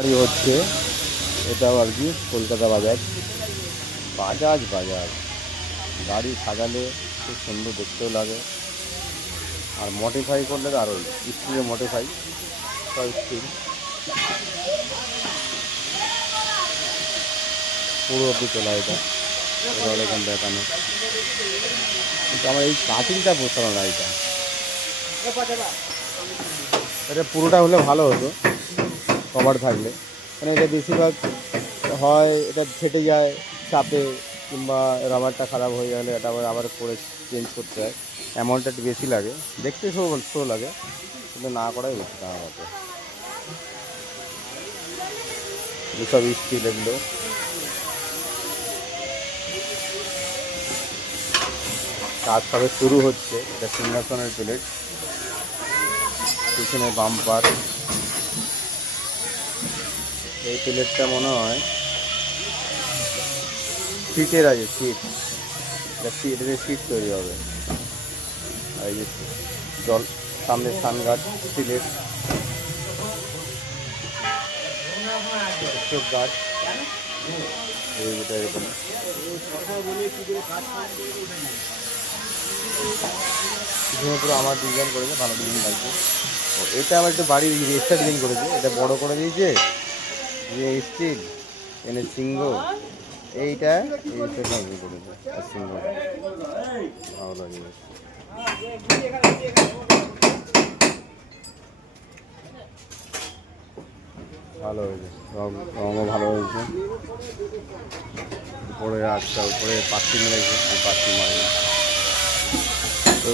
গাড়ি হচ্ছে, এটাও আর কি কলকাতা বাজাজ বাজাজ বাজাজ গাড়ি সাজালে খুব সুন্দর দেখতেও লাগে, আর মডিফাই করলে তো আরোই স্টিলের মডিফাই, সব স্টিল পুরো অব্দি তোলা। এটা এখানে দেখানো, কিন্তু আমার এই কাটিংটা বুঝতে না গাড়িটা, এটা পুরোটা হলে ভালো হতো কভার থাকলে, মানে এটা বেশিরভাগ হয় এটা ফেটে যায় চাপে, কিংবা রাবারটা খারাপ হয়ে গেলে এটা আবার করে চেঞ্জ করতে হয়, অ্যামাউন্টটা একটু বেশি লাগে, দেখতে শো লাগে, কিন্তু না করাই বেশি আমার মতে। এসব স্টিল এগুলো কাজ সবে শুরু হচ্ছে। এটা সিংহাসনের প্লেট, পিছনে বাম্পার। এই প্লেটটা মনে হয় সিটের আছে, সিট, এটা দিয়ে সিট তৈরি হবে। আর এই যে জল সামনে সানগার্ড স্টিলের চোখ গার্ড, এইটা এরকম পুরো আমার ডিজাইন করেছে, ভালো ডিজাইন লাগছে। এটা আবার একটু বাড়ির এক্সট্রা ডিজাইন করেছে, এটা বড় করে দিয়েছে যে স্টিল এনে সিংহ, এইটা করেছে আর সিংহ ভালো লাগে, ভালো হয়েছে, রঙও ভালো হয়েছে। উপরে আচ্ছা উপরে পার্টি মেরেছে, পার্টি মারেনি তো